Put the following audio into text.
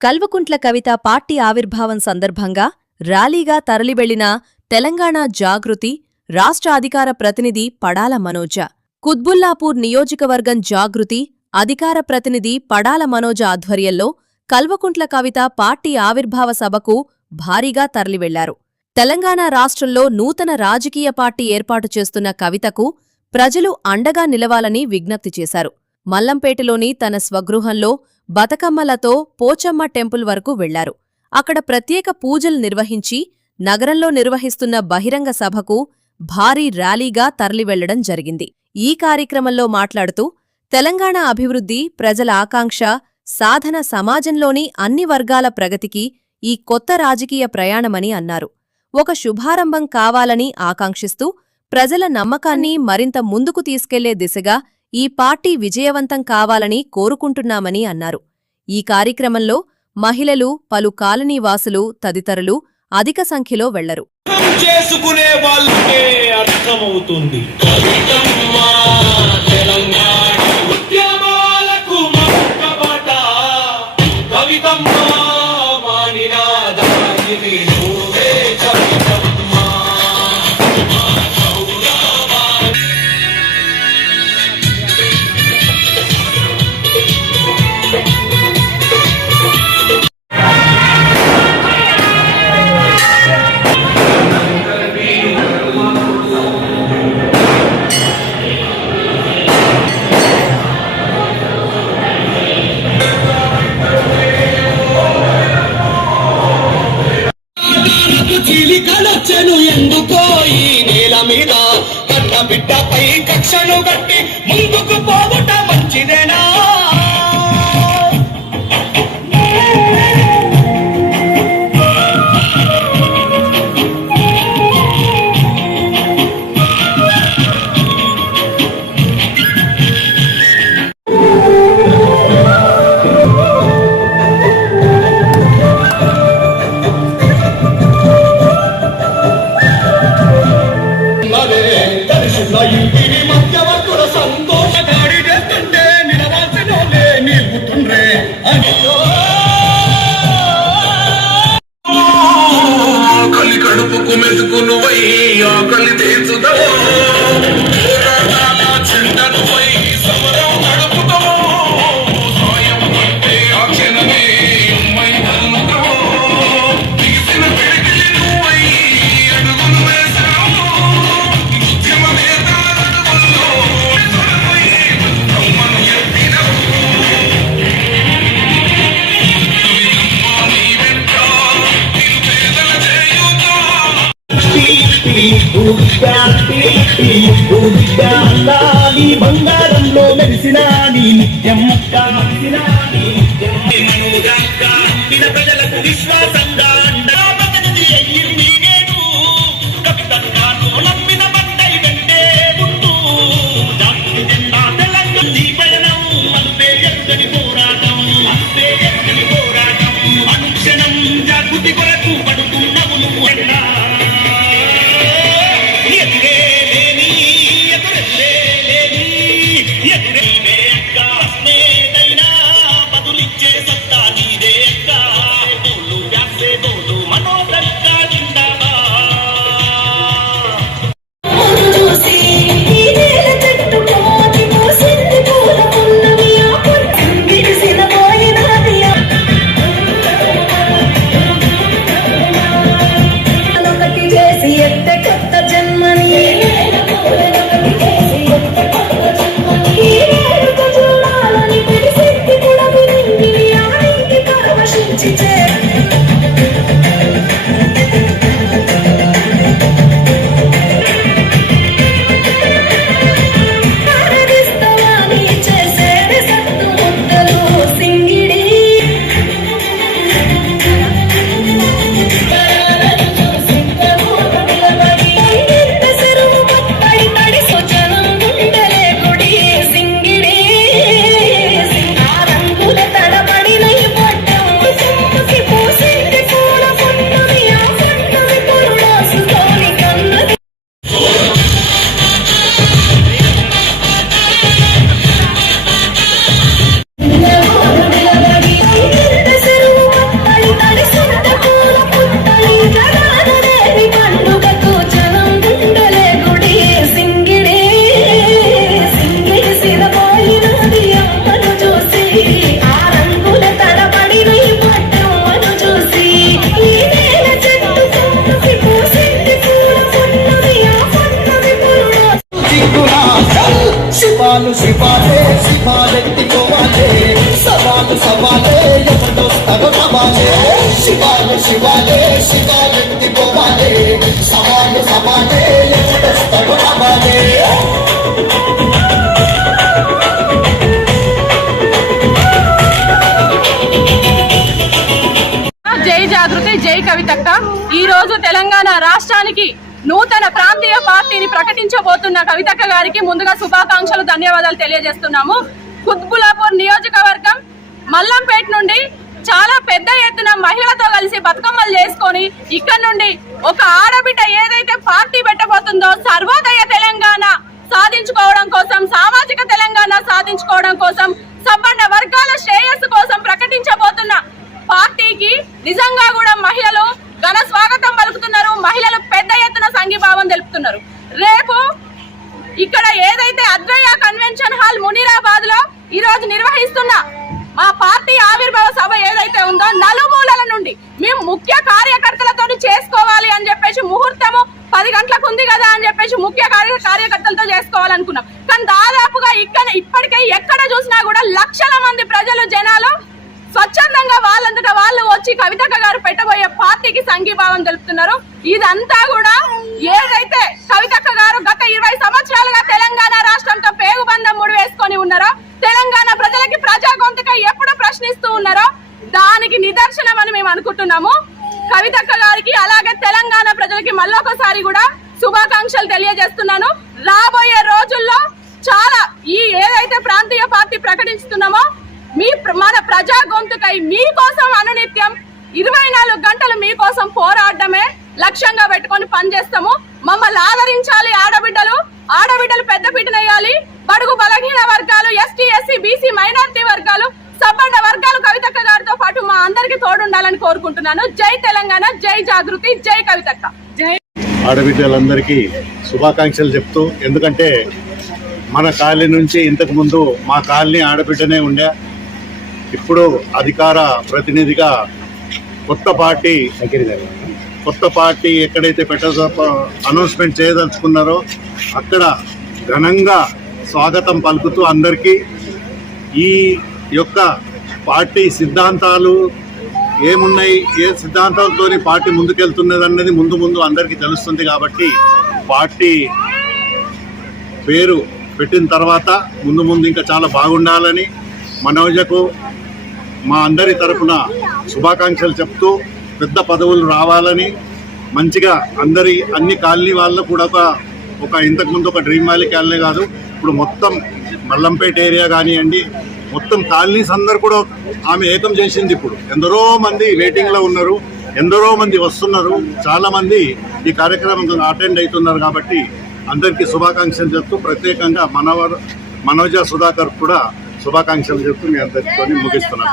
Kalvakuntla Kavitha party ఆవిర్భావం సందర్భంగా ర్యాలీగా తరలివెళ్లిన తెలంగాణ జాగృతి రాష్ట్ర అధికార ప్రతినిధి పడాల మనోజ, కుత్బుల్లాపూర్ నియోజకవర్గం జాగృతి అధికార ప్రతినిధి పడాల మనోజ ఆధ్వర్యంలో కల్వకుంట్ల కవిత పార్టీ ఆవిర్భావ సభకు భారీగా తరలివెళ్లారు. తెలంగాణ రాష్ట్రంలో నూతన రాజకీయ పార్టీ ఏర్పాటు చేస్తున్న కవితకు ప్రజలు అండగా నిలవాలని విజ్ఞప్తి చేశారు. మల్లంపేటలోని తన స్వగృహంలో బతుకమ్మలతో పోచమ్మ టెంపుల్ వరకు వెళ్లారు. అక్కడ ప్రత్యేక పూజలు నిర్వహించి నగరంలో నిర్వహిస్తున్న బహిరంగ సభకు భారీ ర్యాలీగా తరలివెళ్లడం జరిగింది. ఈ కార్యక్రమంలో మాట్లాడుతూ తెలంగాణ అభివృద్ధి, ప్రజల ఆకాంక్ష సాధన సమాజంలోని అన్ని వర్గాల ప్రగతికి ఈ కొత్త రాజకీయ ప్రయాణమని అన్నారు. ఒక శుభారంభం కావాలని ఆకాంక్షిస్తూ ప్రజల నమ్మకాన్ని మరింత ముందుకు తీసుకెళ్లే దిశగా ఈ పార్టీ విజయవంతం కావాలని కోరుకుంటున్నామని అన్నారు. ఈ కార్యక్రమంలో మహిళలు, పలు కాలనీవాసులు తదితరులు అధిక సంఖ్యలో వెళ్లరు. చేసుకునే వాళ్ళకే అర్థమవుతుంది. కలచ్చను ఎందుకో ఈ నేల మీద కన్న బిడ్డపై కక్షను గట్టి ముందుకు పోవుట మంచిదేనా? మధ్యవర్తుల సంతోషగాడి చేస్తుంటే నిలవాల్సినోలే నీవుతుండ్రే ఆకలి కడుపుకు మెతుకు నువ్వై ఆకలి తీర్చుతావో, చింతను పై సమరం నడుపుతావో, సాయం అంటే ఆ క్షణమే అమ్మాయి నలుగుతావో, తీసిన పెడికి నువ్వై అడుగులు వేసావు. బంగారంలో మెరిసిన నీ నిత్యం ప్రజలకు విశ్వాసంగా నమ్మిన బండై వెంటే ఉంటూ పయనం అంతే ఎక్కడి పోరాటం, అంతే ఎక్కడి పోరాటం. అనుక్షణం జాగృతి కొరకు పడుతున్నవు నువ్వు అన్నా బదులిచ్చే సత్తా నీదే అక్క. జాగృతి జై కవితక్క. ఈ రోజు తెలంగాణ రాష్ట్రానికి నూతన ప్రాంతీయ పార్టీని ప్రకటించబోతున్న కవితక్క గారికి ముందుగా శుభాకాంక్షలు, ధన్యవాదాలు తెలియజేస్తున్నాము. కుత్బుల్లాపూర్ నియోజకవర్గం మల్లంపేట నుండి చాలా పెద్ద ఎత్తున మహిళలతో కలిసి బతుకమ్మలు చేసుకొని ఇక్కడ నుండి ఒక ఆడబిడ్డ ఏదైతే పార్టీ పెట్టబోతుందో సర్వోదయ తెలంగాణ సాధించుకోవడం కోసం, సామాజిక తెలంగాణ సాధించుకోవడం కోసం, సబ్బండ వర్గాల శ్రేయస్సు కోసం ప్రకటించబోతున్న పార్టీకి నిజంగా కూడా మహిళలు ఘన స్వాగతం పలుకుతున్నారు. మహిళలు పెద్ద ఎత్తున సంఘీభావం తెలుపుతున్నారు. రేపు ఇక్కడ ఏదైతే అద్వైయ కన్వెన్షన్ హాల్ మునీరాబాద్ లో ఈ రోజు నిర్వహిస్తున్న మా పార్టీ ఆవిర్భావ సభ ఏదైతే ఉందో నలుమూలల నుండి మేము ముఖ్య కార్యకర్తలతో చేసుకోవాలి అని చెప్పేసి ముహూర్తము 10 గంటలకు ఉంది కదా అని చెప్పేసి ముఖ్య కార్యకర్తలతో చేసుకోవాలనుకున్నాం. కానీ దాదాపుగా ఇప్పటికే ఎక్కడ చూసినా కూడా లక్షల మంది ప్రజలు, జనాలు స్వచ్ఛందంగా వాళ్ళంతటా వాళ్ళు వచ్చి కవితక్క గారు పెట్టబోయే పార్టీకి సంఘీభావం తెలుపుతున్నారు. ఇదంతా కూడా ఏదైతే కవితక్క గారు గత 20 సంవత్సరాలుగా తెలంగాణ రాష్ట్రంతో పేగుబంధం ముడివేసుకొని ఉన్నారో, తెలంగాణ ప్రజలకి ప్రజా గొంతుక ఎప్పుడు ప్రశ్నిస్తూ ఉన్నారో దానికి నిదర్శనం అని మేము అనుకుంటున్నాము. కవితక్క గారికి అలాగే తెలంగాణ ప్రజలకి మళ్ళొకసారి కూడా శుభాకాంక్షలు తెలియజేస్తున్నాను. రాబోయే రోజుల్లో చాలా ఈ ఏదైతే ప్రాంతీయ పార్టీ ప్రకటిస్తున్నామో మన ప్రజా గొంతుకై మీకోసం అనునిత్యం 24 గంటలు మీకోసం పోరాడమే లక్ష్యంగా పెట్టుకొని పనిచేస్తాము. మమ్మల్ని ఆదరించాలి. ఆడబిడ్డలు పెద్దపీటనేయాలి. బడుగు బలహీన వర్గాలు, ఎస్టీ, ఎస్సీ, బీసీ, మైనారిటీ వర్గాలు, సబ్బండ వర్గాలు కవితక్క గారితో పాటు మా అందరికి తోడుండాలని కోరుకుంటున్నాను. జై తెలంగాణ, జై జాగృతి, జై కవితక్క. జై. ఆడబిడ్డలందరికీ శుభాకాంక్షలు చెప్తూ, ఎందుకంటే మన కాలనీ నుంచి ఇంతకు ముందు మా కాలనీ ఆడబిడ్డనే ఉండే, ఇప్పుడు అధికార ప్రతినిధిగా కొత్త పార్టీ ఎక్కడైతే అనౌన్స్మెంట్ చేయదలుచుకున్నారో అక్కడ ఘనంగా స్వాగతం పలుకుతూ అందరికీ ఈ యొక్క పార్టీ సిద్ధాంతాలు ఏమున్నాయి, ఏ సిద్ధాంతాలతో పార్టీ ముందుకెళ్తున్నది అన్నది ముందు అందరికీ తెలుస్తుంది. కాబట్టి పార్టీ పేరు పెట్టిన తర్వాత ముందు ఇంకా చాలా బాగుండాలని మనోజకు మా అందరి తరఫున శుభాకాంక్షలు చెప్తూ, పెద్ద పదవులు రావాలని, మంచిగా అన్ని కాలనీ వాళ్ళు కూడా ఒక ఇంతకుముందు ఒక డ్రీమ్ వ్యాలీ కాలనీ కాదు, ఇప్పుడు మొత్తం మల్లంపేట ఏరియా కానివ్వండి, మొత్తం కాలనీస్ అందరు కూడా ఆమె ఏకం చేసింది. ఇప్పుడు ఎందరో మంది వెయిటింగ్లో ఉన్నారు, ఎందరో మంది వస్తున్నారు, చాలామంది ఈ కార్యక్రమం అటెండ్ అవుతున్నారు. కాబట్టి అందరికీ శుభాకాంక్షలు చెప్తూ, ప్రత్యేకంగా మనోజ సుధాకర్ కూడా శుభాకాంక్షలు చెప్తూ మీ అందరితో ముగిస్తున్నారు.